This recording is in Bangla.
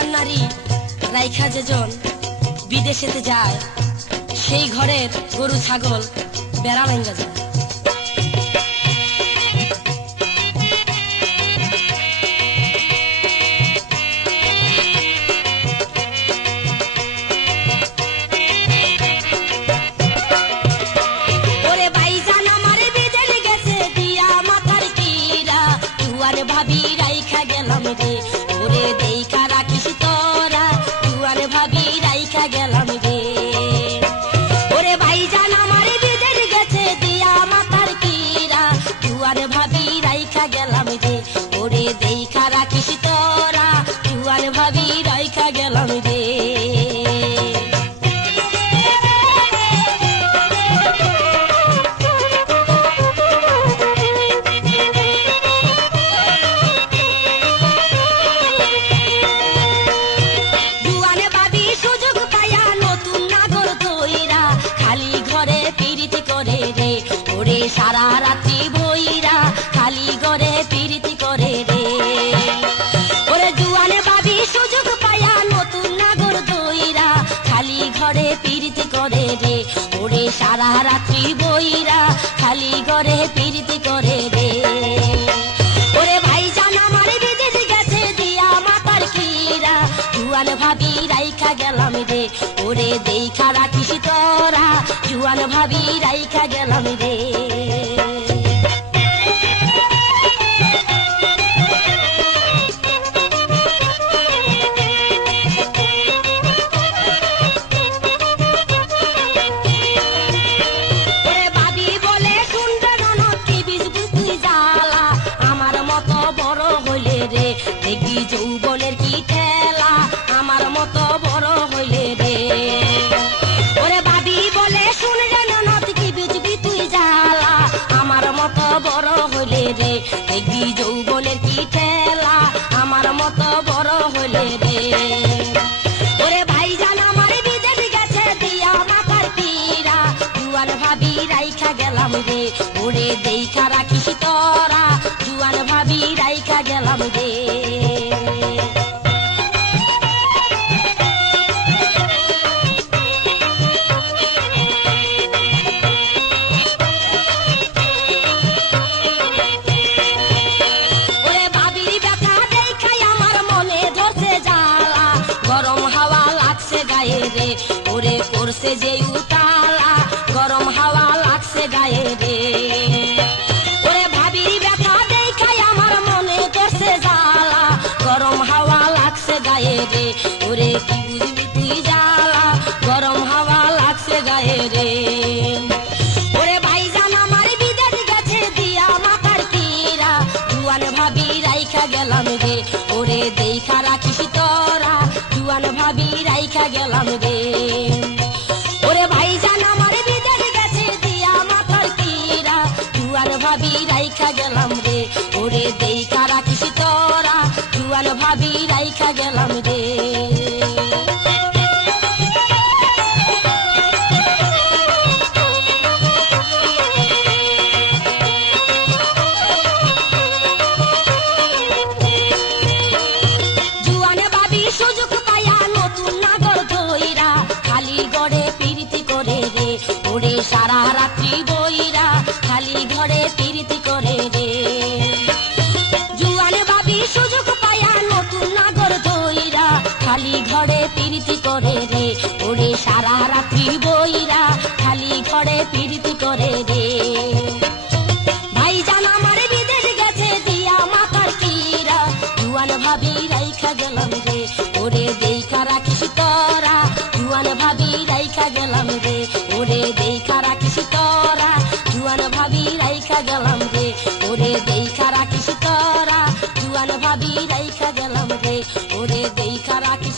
জোয়ান নারী রাইখা যেজন বিদেশেতে যায়, সেই ঘরের গরু ছাগল বেড়া ভাঙ্গা যায়। ভাবি রাইখা গেলাম রে, ওরে দেইখা রাখিস তোরা, জুয়ান ভাবি রাইখা গেলাম রে। ওরে ভাইজান আমার বিদের গেছে দিয়া মাথার কিরা, জুয়ান ভাবি রাইখা গেলাম রে, ওরে দেইখা রাখিস তোরা, জুয়ান ভাবি রাইখা গেলাম রে। সারা রাত্রি বইরা খালি ঘরে পিরিতি করে রে, ওরে জুয়ানে ভাবি সুযোগ পায়া নতুন নাগর দইরা খালি ঘরে পিরিতি করে রে, ওরে সারা রাত্রি বইরা খালি ঘরে পিরিতি করে রে। ওরে ভাইজান আমার বিদেশ গেছে দিয়া মাতার কিরা, জুয়ান ভাবি রাইখা গেলাম রে, ওরে দেইখা রাখিস তোরা, জুয়ান ভাবি রাইখা গেলাম রে। দেখবি যৌবনের কি ঠেলা, আমার মতো বড় হইলে রে, ওরে ভাবি বলে শুনে ননদ কি বুঝবি তুই জ্বালা, আমার মতো বড় হইলে রে, দেখবি যৌবনের কি ঠেলা, আমার মতো বড় হইলে রে। ওরে ভাইজান আমার বিদেশ গেছে দিয়া মাথার পীরা, জুয়ান ভাবি রাইখা গেলাম রে, ওরে দেইখা রাখিস তোরা, জুয়ান ভাবি রাইখা গেলাম রে। গরম হাওয়া লাগছে গায়ে রে, ওরে করছে যে উতালা, গরম হাওয়া লাগছে গায়ে রে, ওরে ভাবির ব্যথা দেখাই আমার মনে করছে জ্বালা, গরম হাওয়া লাগছে গায়ে রে, ওরে কি বুঝবি তুই জ্বালা, গরম হাওয়া লাগছে গায়ে রে। ওরে ভাইজান আমার বিদেশ গেছে দিয়া মাথার কিরা, জুয়ান ভাবি রাইখা গেলাম রে, ওরে দেইখা রাখিস তোরা, জুয়ান ভাবি রাইখা গেলাম রে। ওরে ভাইজান আমার বিদেশ গেছে দিয়া মাথার কিরা, জুয়ান ভাবি রাইখা গেলাম রে, ওরে দেইখা রাখিস তোরা, জুয়ান ভাবি রাইখা গেলাম রে। ওরে সারা রাত্রি বইরা খালি ঘরে পিরিতি করে রে, জুয়ান ভাবি সুযোগ পায়া নতুন নাগর দইরা খালি ঘরে পিরিতি করে রে, ওরে সারা রাত্রি বইরা খালি ঘরে পিরিতি করে রে। ভাইজান আমার বিদেশ গেছে দিয়া মাথার কিরা, জুয়ান ভাবি রাইখা গেলাম রে, ওরে দেইখা রাখিস তোরা, জুয়ান ভাবি রাইখা গেলাম রে, ওরে দেইখা রাখিস তোরা, জুয়ান ভাবি রাইখা গেলাম রে, ওরে দেইখা রাখিস তোরা, জুয়ান ভাবি রাইখা গেলাম রে, ওরে দেইখা রাখিস।